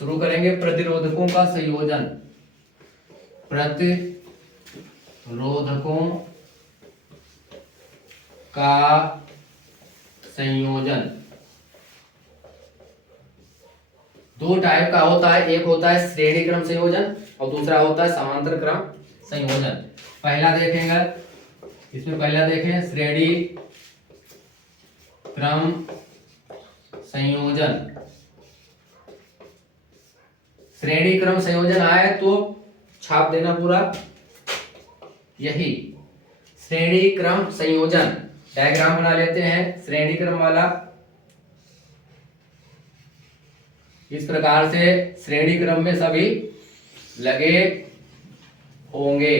शुरू करेंगे प्रतिरोधकों का संयोजन। प्रतिरोधकों का संयोजन दो टाइप का होता है, एक होता है श्रेणी क्रम संयोजन और दूसरा होता है समांतर क्रम संयोजन। पहला देखेंगे, इसमें पहला देखें श्रेणी क्रम संयोजन। श्रेणी क्रम संयोजन आए तो छाप देना पूरा, यही श्रेणी क्रम संयोजन। डायग्राम बना लेते हैं श्रेणी क्रम वाला। इस प्रकार से श्रेणी क्रम में सभी लगे होंगे।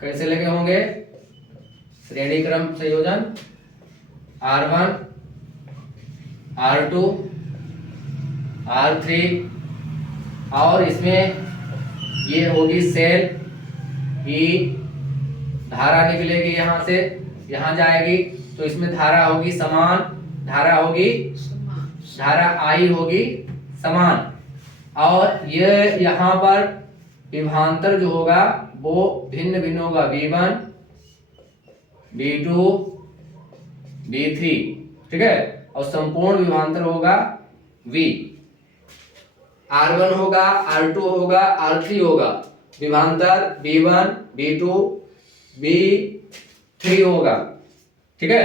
कैसे लगे होंगे? श्रेणी क्रम संयोजन R1 R2 R3 और इसमें ये होगी सेल ई, धारा निकलेगी यहां से यहां जाएगी तो इसमें धारा होगी समान, धारा होगी धारा आई होगी समान, और ये यहां पर विभवांतर जो होगा वो भिन्न भिन्न होगा, V1 V2 V3, ठीक है। और संपूर्ण विभवांतर होगा V। R1 होगा, R2 होगा, R3 होगा, विभवांतर V1 V2 V3 होगा, ठीक है।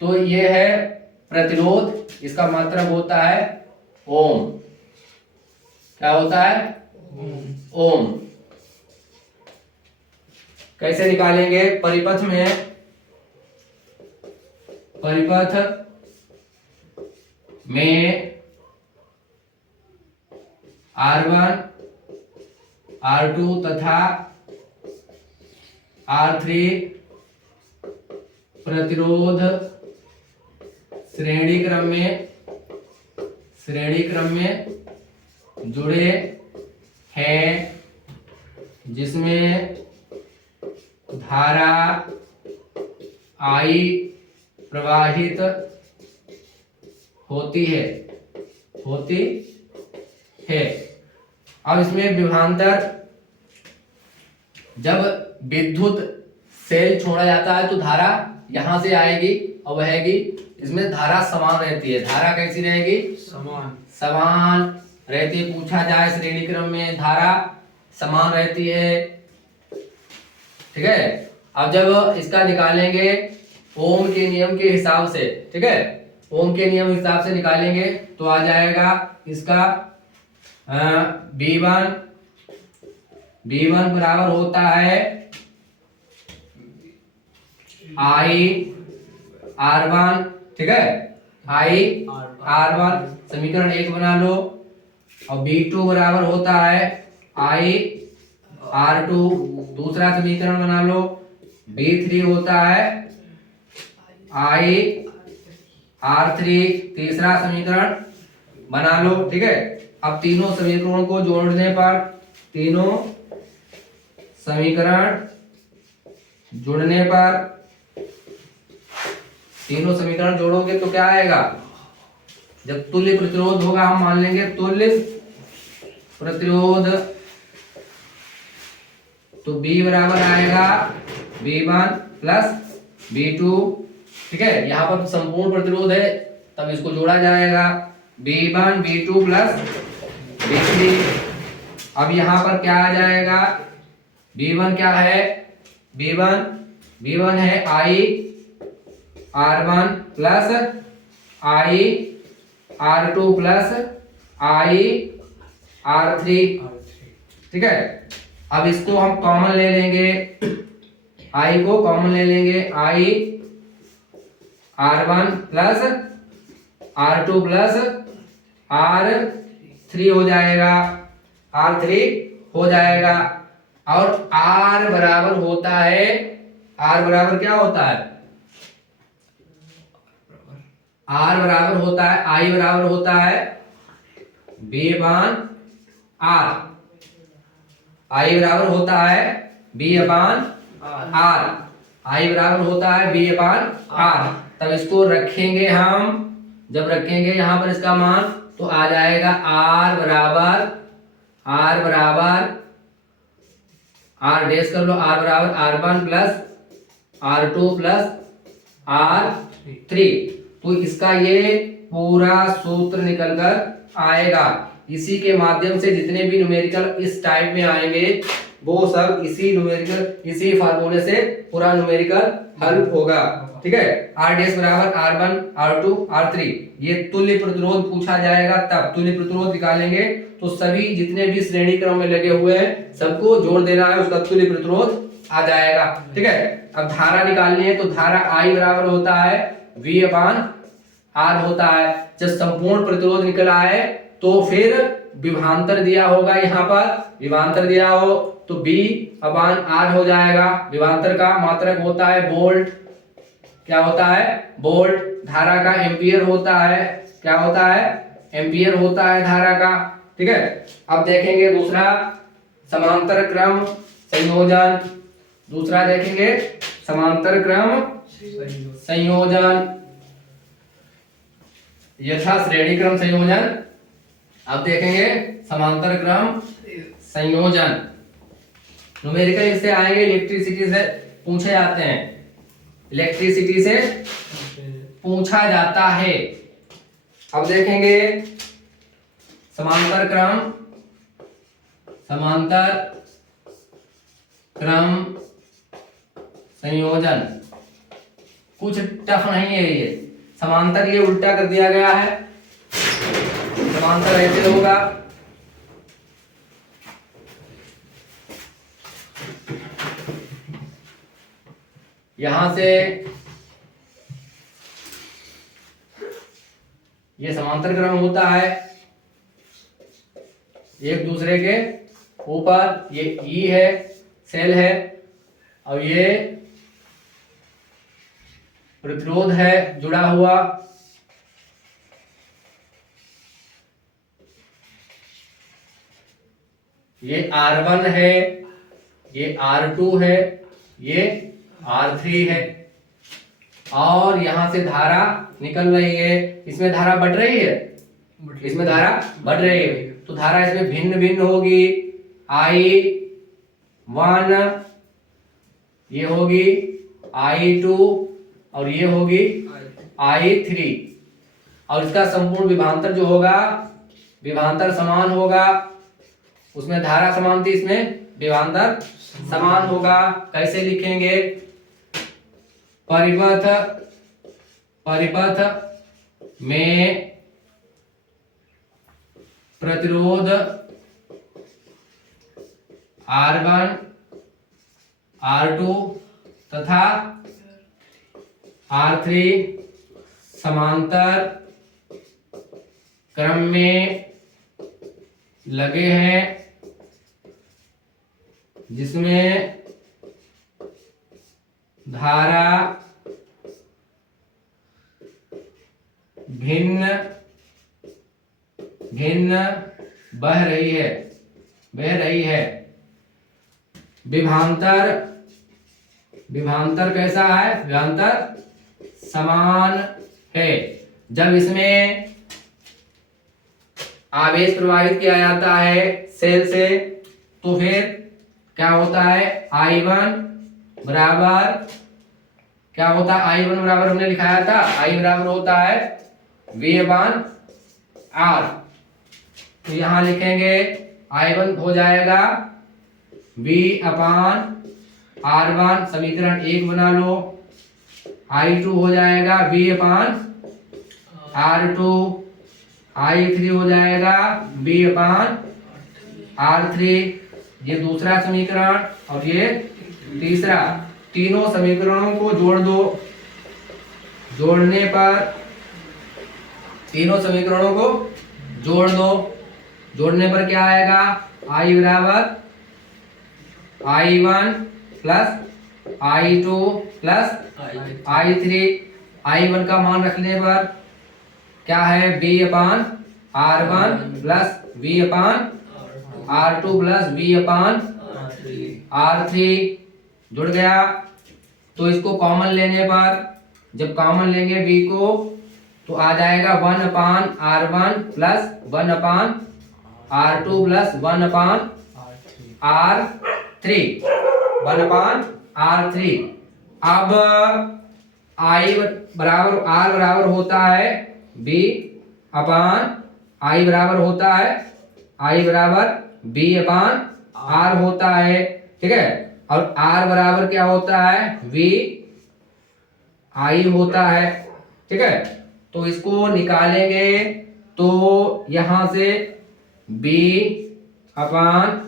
तो ये है प्रतिरोध, इसका मात्रक होता है ओम। क्या होता है? ओम। कैसे निकालेंगे? परिपथ में, परिपथ में R1 R2 तथा R3 प्रतिरोध श्रेणी क्रम में जुड़े हैं, जिसमें धारा I प्रवाहित होती है। अब इसमें विभवांतर, जब विद्युत सेल छोड़ा जाता है तो धारा यहां से आएगी और बहेगी, इसमें धारा समान रहती है। धारा कैसी रहेगी? समान रहती है। पूछा जाए श्रेणी क्रम में धारा समान रहती है, ठीक है। अब जब इसका निकालेंगे ओम के नियम के हिसाब से, ठीक है, ओम के नियम हिसाब से निकालेंगे तो आ जाएगा इसका V1 बराबर होता है I R1, ठीक है, I R1 समीकरण 1 बना लो, और V2 बराबर होता है I R2 दूसरा समीकरण बना लो, V3 होता है I R3 तीसरा समीकरण बना लो, ठीक है। अब तीनों समीकरणों को जोड़ने पर, तीनों समीकरण जुड़ने पर, तीनों समीकरण जोड़ोगे तो क्या आएगा? जब तुल्य प्रतिरोध होगा, हम मान लेंगे तुल्य प्रतिरोध, तो B बराबर आएगा V1 प्लस V2, ठीक है। यहाँ पर संपूर्ण प्रतिरोध है तब इसको जोड़ा जाएगा, V1 V2 प्लस V3। अब यहाँ पर क्या आ जाएगा? V1 क्या है? V1 है I R1 plus I R2 plus I R3, ठीक है। अब इसको हम कॉमन ले लेंगे, I को कॉमन ले लेंगे, I R1 plus R2 plus R3 हो जाएगा, R3 हो जाएगा। और R बराबर होता है, R बराबर क्या होता है? R बराबर होता है, I बराबर होता है B/R, I बराबर होता है B/R, I बराबर होता है B/R। तब इसको रखेंगे हम, जब रखेंगे यहाँ पर इसका मान तो आ जाएगा R बराबर R डैश कर लो, R बराबर R1 plus R2 plus R3। तो इसका ये पूरा सूत्र निकल कर आएगा। इसी के माध्यम से जितने भी न्यूमेरिकल इस टाइप में आएंगे वो सब इसी फार्मूले से पूरा न्यूमेरिकल हल होगा। ठीक है, R डैश बराबर R1 R2 R3। ये तुल्य प्रतिरोध पूछा जाएगा, तब तुल्य प्रतिरोध निकालेंगे तो सभी जितने भी श्रेणी क्रम में लगे हुए हैं सबको जोड़ देना है, उसका तुल्य प्रतिरोध आ जाएगा। ठीक है, अब धारा निकालनी है तो धारा I बराबर होता है V अपान R होता है। जब संपूर्ण प्रतिरोध निकल आए तो फिर विभवांतर दिया होगा, यहाँ पर विभवांतर दिया हो तो B अपान R हो जाएगा। विभवांतर का मात्रक होता है वोल्ट, क्या होता है वोल्ट। धारा का एम्पियर होता है, क्या होता है एम्पियर होता है धारा का। ठीक है, अब देखेंगे दूसरा समांतर क्रम संयोजन। दूसरा देखेंगे समांतर क्रम संयोजन यथा श्रेणी क्रम संयोजन। अब देखेंगे समांतर क्रम संयोजन। न्यूमेरिकल इससे आएंगे, इलेक्ट्रिसिटी से पूछे जाते हैं, इलेक्ट्रिसिटी से पूछा जाता है। अब देखेंगे समांतर क्रम संयोजन। कुछ टफ नहीं है ये। समांतर ये उल्टा कर दिया गया है, समांतर ऐसे होगा, यहां से ये समांतर क्रम होता है एक दूसरे के ऊपर। ये ई है, सेल है, और ये प्रतिरोध है जुड़ा हुआ। ये R1 है, ये R2 है, ये R3 है, और यहां से धारा निकल रही है। इसमें धारा बढ़ रही है, इसमें धारा बढ़ रही है, तो धारा इसमें भिन्न भिन्न होगी। I1 ये होगी, I2 और ये होगी I3। और इसका संपूर्ण विभवांतर जो होगा, विभवांतर समान होगा। उसमें धारा समान थी, इसमें विभवांतर समान होगा। कैसे लिखेंगे? परिपथ में प्रतिरोध R1 R2 तथा R3 समांतर क्रम में लगे हैं, जिसमें धारा भिन्न भिन्न बह रही है। विभवांतर कैसा है? विभवांतर समान है। जब इसमें आवेश प्रवाहित किया जाता है सेल से, तो फिर क्या होता है? I1 बराबर क्या होता है? I1 बराबर हमने लिखाया था, I बराबर होता है V अपान R। तो यहां लिखेंगे I1 हो जाएगा V अपान R1, समीकरण 1 बना लो। I2 हो जाएगा V अपान R2, I3 हो जाएगा V अपान R3। ये दूसरा समीकरण और ये तीसरा। तीनों समीकरणों को जोड़ दो। जोड़ने पर तीनों समीकरणों को जोड़ दो। जोड़ने पर क्या आएगा? I बराबर I1 plus I2 plus I3। I1 का मान रखने पर क्या है? V अपान R1 प्लस V अपान R2 प्लस V अपान R3 जुड़ गया। तो इसको कॉमन लेने पर, जब कॉमन लेंगे V को, तो आ जाएगा 1/R1 plus 1/R2 plus 1/R3 1/R3। अब I बराबर R बराबर होता है B अपान I बराबर होता है I बराबर B अपान R होता है, ठीक है। और R बराबर क्या होता है V I होता है, ठीक है। तो इसको निकालेंगे तो यहां से B अपान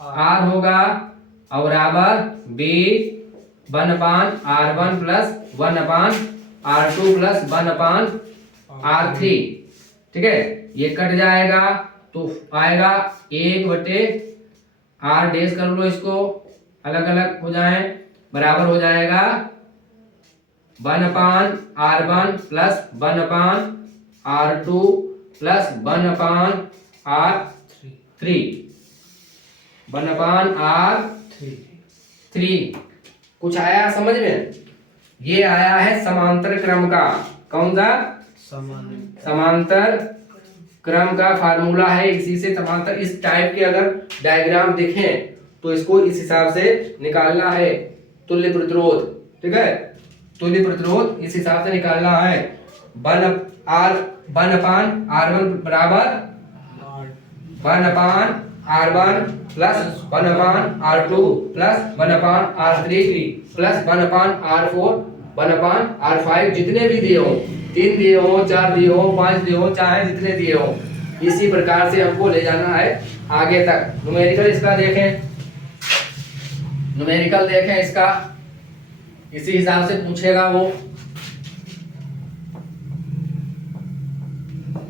R होगा और बराबर B 1/R1 plus 1/R2 plus 1/R3, ठीक है। ये कट जाएगा तो आएगा 1/R डैश कर लो, इसको अलग अलग हो जाए, बराबर हो जाएगा 1/R1 plus 1/R2 plus 1/R3 1/R3। कुछ आया समझ में? ये आया है समांतर क्रम का, कौन सा? समांतर क्रम का फार्मूला है। इसी से समांतर इस टाइप के अगर डायग्राम दिखें तो इसको इस हिसाब से निकालना है। तुल्य प्रतिरोध, ठीक है, तुल्य प्रतिरोध इस हिसाब से निकालना है। 1/R1 बराबर 1/R1 plus 1/R2 plus 1/R3 plus 1/R4 1/R5, जितने भी दिए हो, 3 दिए हो, 4 दिए हो, 5 दिए हो, चाहे जितने दिए हो, इसी प्रकार से हमको ले जाना है आगे तक। न्यूमेरिकल इसका देखें, न्यूमेरिकल देखें इसका, इसी हिसाब से पूछेगा वो।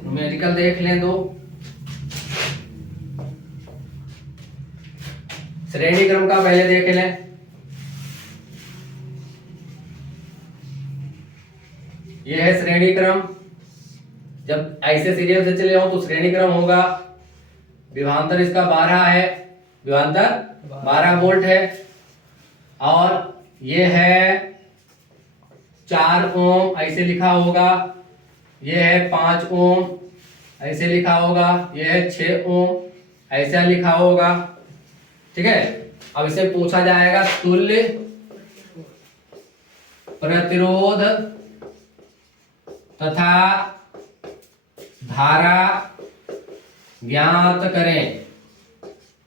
न्यूमेरिकल देख लें दो। श्रेणी क्रम का पहले देख लें। यह है श्रेणी क्रम। जब ऐसे सीरियल से चले हो तो श्रेणी क्रम होगा। विभवांतर इसका 12 है, विभवांतर 12 वोल्ट है। और यह है 4 ओम, ऐसे लिखा होगा। यह है 5 ओम, ऐसे लिखा होगा। यह है 6 ओम, ऐसा लिखा होगा, ठीक है। अब इसे पूछा जाएगा तुल्य प्रतिरोध तथा धारा ज्ञात करें,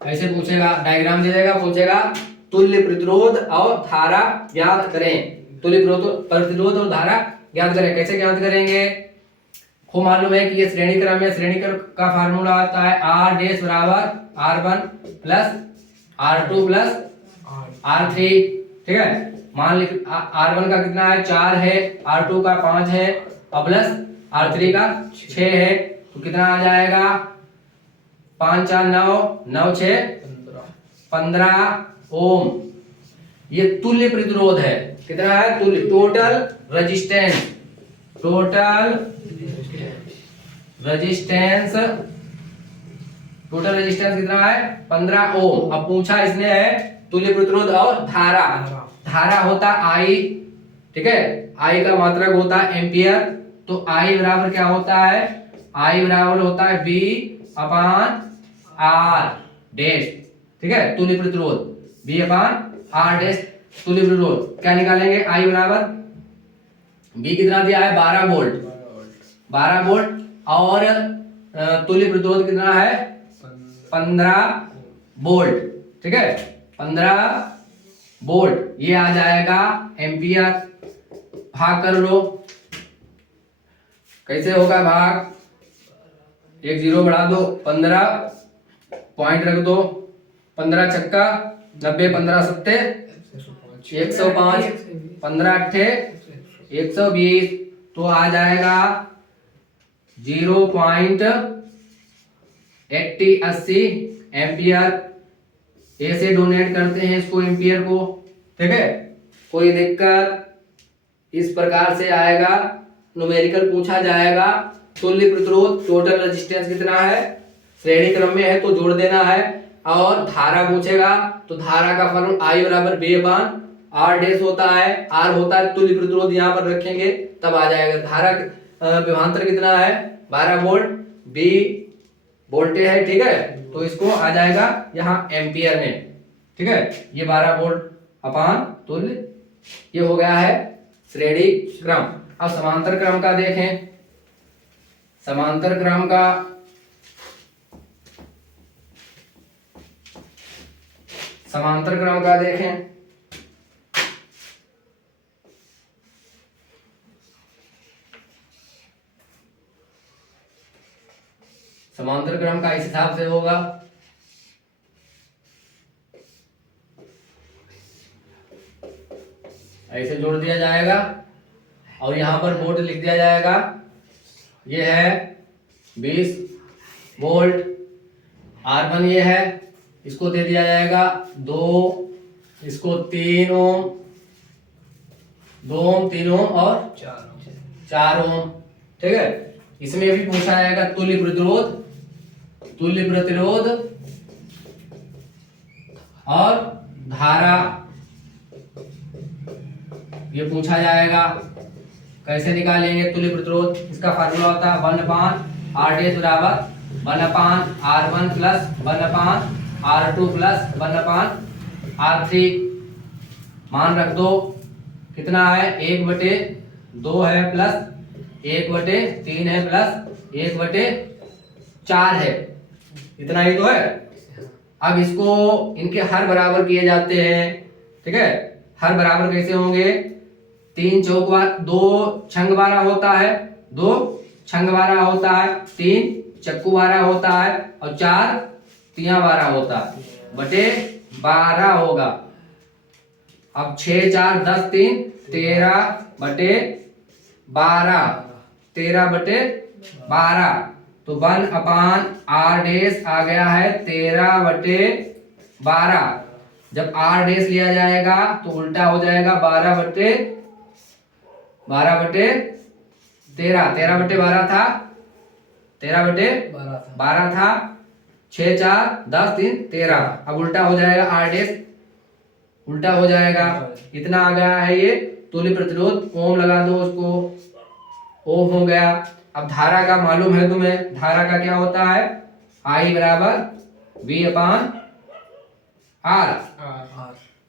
ऐसे पूछेगा। डायग्राम दे देगा, पूछेगा तुल्य प्रतिरोध और धारा ज्ञात करें। तुल्य प्रतिरोध और धारा ज्ञात करें, कैसे ज्ञात करेंगे? खूब मालूम है कि ये श्रेणी क्रम है। श्रेणी क्रम का फार्मूला आता है R डैश बराबर R1 plus R2 plus R3, ठीक है। मान ली R1 का कितना है 4 है, R2 का 5 है और प्लस R3 का 6 है, तो कितना आ जाएगा? 5 4 9 9 6 15 ओम। ये तुल्य प्रतिरोध है। कितना है? तुल्य टोटल रेजिस्टेंस, टोटल रेजिस्टेंस कितना है? 15 ओम। अब पूछा इसने है तुल्य प्रतिरोध और धारा। धारा होता I, ठीक है, I का मात्रक होता है एम्पियर। तो I बराबर क्या होता है? I बराबर होता है V अपान R डैश, ठीक है। तुल्य प्रतिरोध V अपान R डैश तुल्य प्रतिरोध क्या निकालेंगे? I बराबर V कितना दिया है? 12 वोल्ट, 12 वोल्ट। और तुल्य प्रतिरोध कितना है? 15 वोल्ट, ठीक है, 15 वोल्ट। ये आ जाएगा एम्पियर। भाग कर लो, कैसे होगा भाग? एक 0 बढ़ा दो, 15 पॉइंट रख दो, 15 छक्का 90, 15 सत्ते 105, 15 अट्ठे 120, तो आ जाएगा 0.80 एम्पियर। ऐसे डोनेट करते हैं इसको, एम्पियर को, ठीक है। कोई दिक्कत? इस प्रकार से आएगा। न्यूमेरिकल पूछा जाएगा तुल्य प्रतिरोध, टोटल रेजिस्टेंस कितना है, श्रेणी क्रम में है तो जोड़ देना है। और धारा पूछेगा तो धारा का फॉर्मूला I बराबर B अपान R डैश होता है। R होता है तुल्य प्रतिरोध, यहाँ पर रखेंगे तब आ जाएगा। धारा विभवांतर कितना है 12 वोल्ट, बी वोल्टेज है, ठीक है। तो इसको आ जाएगा यहाँ एम्पियर में, ठीक है। ये 12 वोल्ट अपान तुल्य, ये हो गया है श्रेणी क्रम। अब समांतर क्रम का देखें, समांतर क्रम का देखें। समांतर क्रम का इस हिसाब से होगा, ऐसे जोड़ दिया जाएगा और यहाँ पर वोल्ट लिख दिया जाएगा। ये है 20 वोल्ट, R1 ये है, इसको दे दिया जाएगा 2, इसको 3 ओम, 2 ओम, 3 ओम और 4 ओम, ठीक है। इसमें भी पूछा जाएगा तुल्य प्रतिरोध और धारा, ये पूछा जाएगा। कैसे निकालेंगे तुल्य प्रतिरोध? इसका फार्मूला होता है 1/R बराबर 1/R1 plus 1/R2 plus 1/R3। मान रख दो, कितना है 1/2 है प्लस 1/3 है प्लस 1/4 है, इतना ही तो है। अब इसको इनके हर बराबर किए जाते हैं, ठीक है। हर बराबर कैसे होंगे? 3 चौक 2 छंग 12 होता है, 2 छंग 12 होता है, 3 चक्कू 12 होता है और 4 तिया 12 होता है, बटे 12 होगा। अब 6 4 10 3 13/12, 13/12। तो 1/R आ गया है 13/12। जब R लिया जाएगा तो उल्टा हो जाएगा 12/13, 13/12 था, 13/12 था, 6 4 10 3 13। अब उल्टा हो जाएगा R, उल्टा हो जाएगा, इतना आ गया है ये तुल्य प्रतिरोध। ओम लगा दो उसको, ओम हो गया। अब धारा का मालूम है तुम्हें, धारा का क्या होता है? I बराबर V/R,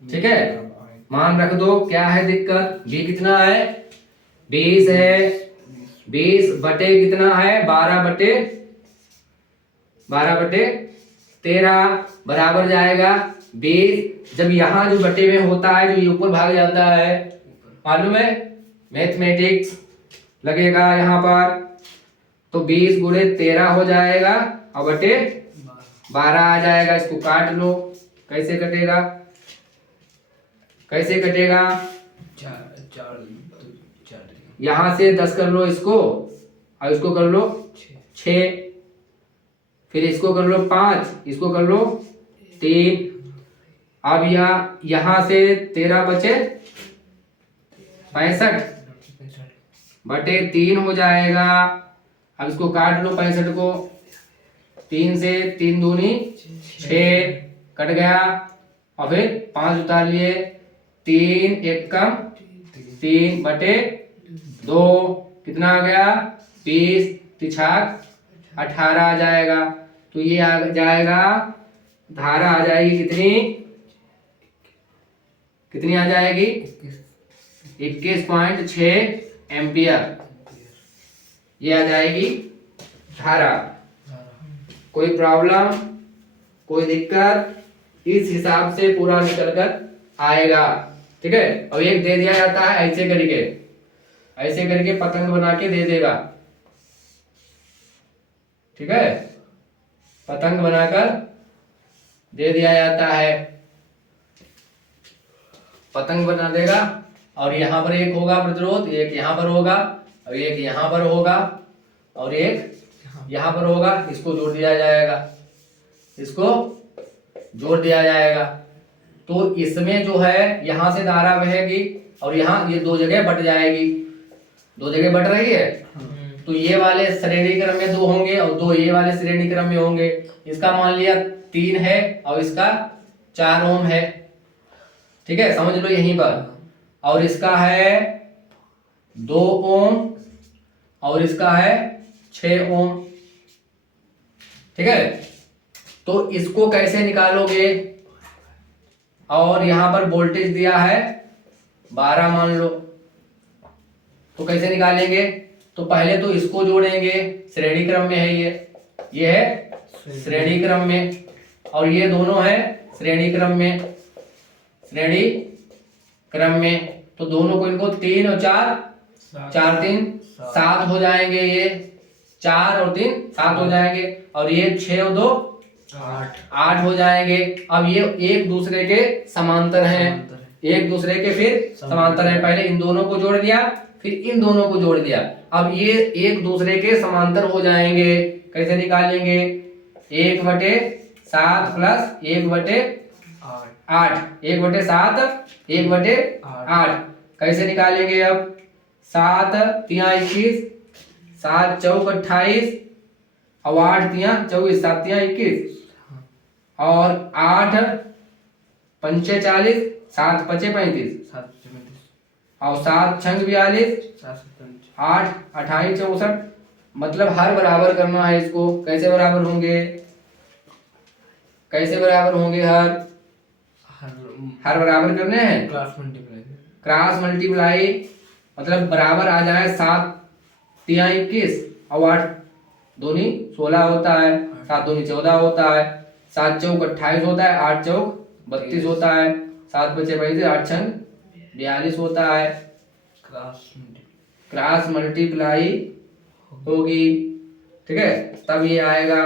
ठीक है। मान रख दो, क्या है दिक्कत? V कितना है? 20 है, 20 बटे कितना है? 12/13 बराबर जाएगा 20। जब यहाँ जो बटे में होता है, जो ये ऊपर भाग जाता है, मालूम है, मैथमेटिक्स लगेगा यहाँ पर, तो 20 गुणे 13 हो जाएगा और बटे 12 आ जाएगा। इसको काट लो, कैसे कटेगा? कैसे कटेगा? यहां से 10 कर लो इसको और इसको कर लो 6, फिर इसको कर लो 5, इसको कर लो 3। अब यहां से 13 बचे 65 बटे 3 हो जाएगा। अब इसको काट लो 65 को, 3 से 3 दूनी 6 कट गया और फिर 5 उतार लिए, 3 1 कम 3 बटे 2, कितना आ गया? 20 तिछाक 18 आ जाएगा। तो ये आ जाएगा, धारा आ जाएगी कितनी आ जाएगी? 21.6 एम्पियर, ये आ जाएगी धारा। कोई प्रॉब्लम, कोई दिक्कत? इस हिसाब से पूरा निकल कर आएगा, ठीक है। और एक दे दिया जाता है ऐसे करके पतंग बना के दे देगा, ठीक है। पतंग बनाकर दे दिया जाता है, पतंग बना देगा। और यहाँ पर एक होगा प्रतिरोध, एक यहाँ पर होगा और एक यहाँ पर होगा और एक यहाँ पर होगा। इसको जोड़ दिया जाएगा, इसको जोड़ दिया जाएगा। तो इसमें जो है यहाँ से धारा बहेगी और यहाँ ये 2 जगह बट जाएगी, 2 जगह बट रही है। तो ये वाले श्रेणी क्रम में 2 होंगे और 2 ये वाले श्रेणी क्रम में होंगे। इसका मान लिया 3 है और इसका 4 ओम है, ठीक है, समझ लो यहीं पर। और इसका है 2 ओम और इसका है 6 ओम। ठीक है, तो इसको कैसे निकालोगे? और यहां पर वोल्टेज दिया है 12 मान लो, तो कैसे निकालेंगे? तो पहले तो इसको जोड़ेंगे, श्रेणी क्रम में है ये है श्रेणी क्रम में, और ये दोनों है श्रेणी क्रम में, श्रेणी क्रम में। तो दोनों को इनको 3 और 4, 4 3 7 हो जाएंगे, ये 4 और 3 7 हो जाएंगे, और ये 6 और 2 8 हो जाएंगे। अब ये एक दूसरे के समांतर हैं, एक दूसरे के फिर समांतर हैं। पहले इन दोनों को जोड़ दिया, फिर इन दोनों को जोड़ दिया, अब ये एक दूसरे के समांतर हो जाएंगे। कैसे निकालेंगे? 1/7 प्लस 1/8, 1/7 1/8 कैसे निकालेंगे? अब 7 3 21, 7 चौक 28, और 8 3 24, 7 3 21, और 8 पंचे 40, 7 पचे 35, और 7 छंग 42, 8 28 64। मतलब हर बराबर करना है इसको। कैसे बराबर होंगे? कैसे बराबर होंगे? हर बराबर करने हैं, क्रॉस मल्टीप्लाई। मतलब बराबर आ जाए 7 3 21, और 8 दूनी 16 होता है, 7 दूनी 14 होता है, 7 चौक 28 होता है, 8 चौक 32 होता है, 7 बचे 35, 8 छंग 42 होता है। क्रॉस मल्टीप्लाई होगी, ठीक है, तब ये आएगा।